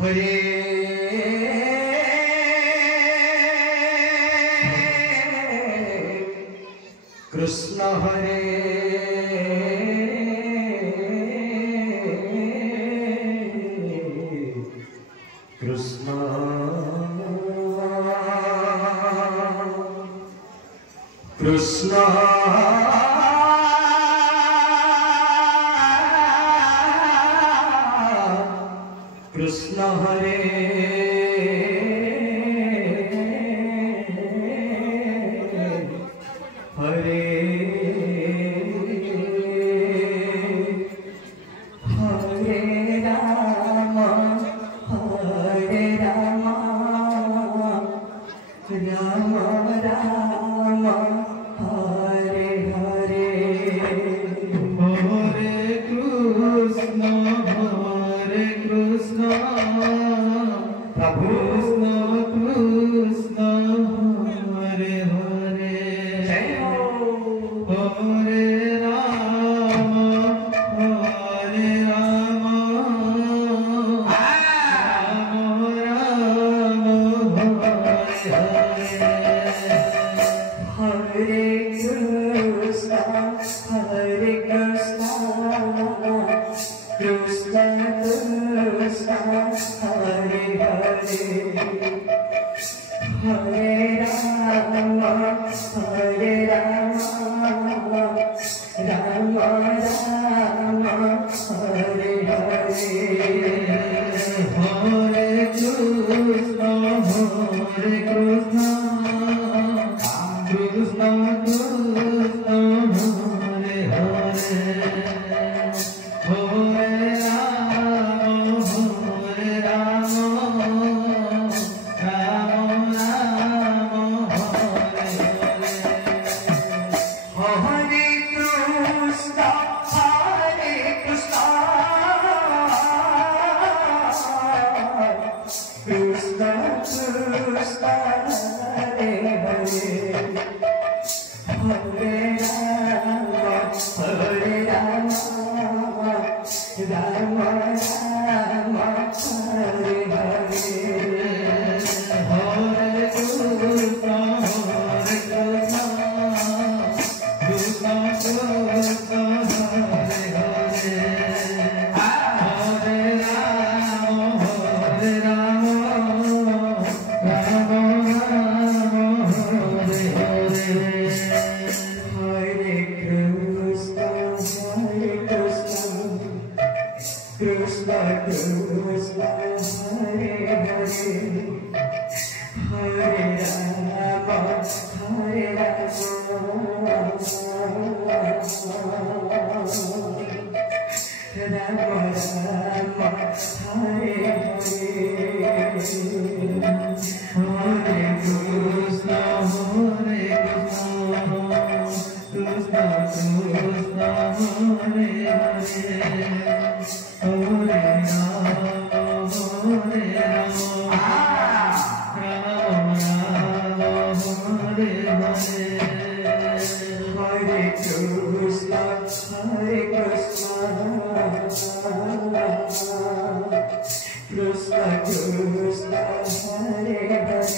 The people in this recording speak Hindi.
हरे कृष्ण हरे कृष्ण कृष्ण कृष्ण हरे हरे हरे राम राम राम हरे हरे हरे कृष्ण प्रभु कृष्ण हरे हरे जय हो हरे राम राम राम हरे हरे कृष्ण कृष्ण कृष्ण हरे हरे हरे राम राम राम हरे हरे हरे कृष्ण कृष्ण कृष्ण हरे हरे हरे राम राम राम हरे हरे हरे कृष्ण कृष्ण कृष्ण हरे हरे हरे राम राम राम हरे हरे हरे कृष्ण कृष्ण कृष्ण हरे हरे हरे राम राम हरे हरे हरे कृष्ण कृष्ण कृष्ण हरे हरे हरे राम राम हरे हरे हरे कृष्ण कृष्ण कृष्ण हरे हरे हरे राम राम राम हरे हरे हरे कृष्ण कृष्ण कृष्ण हरे हरे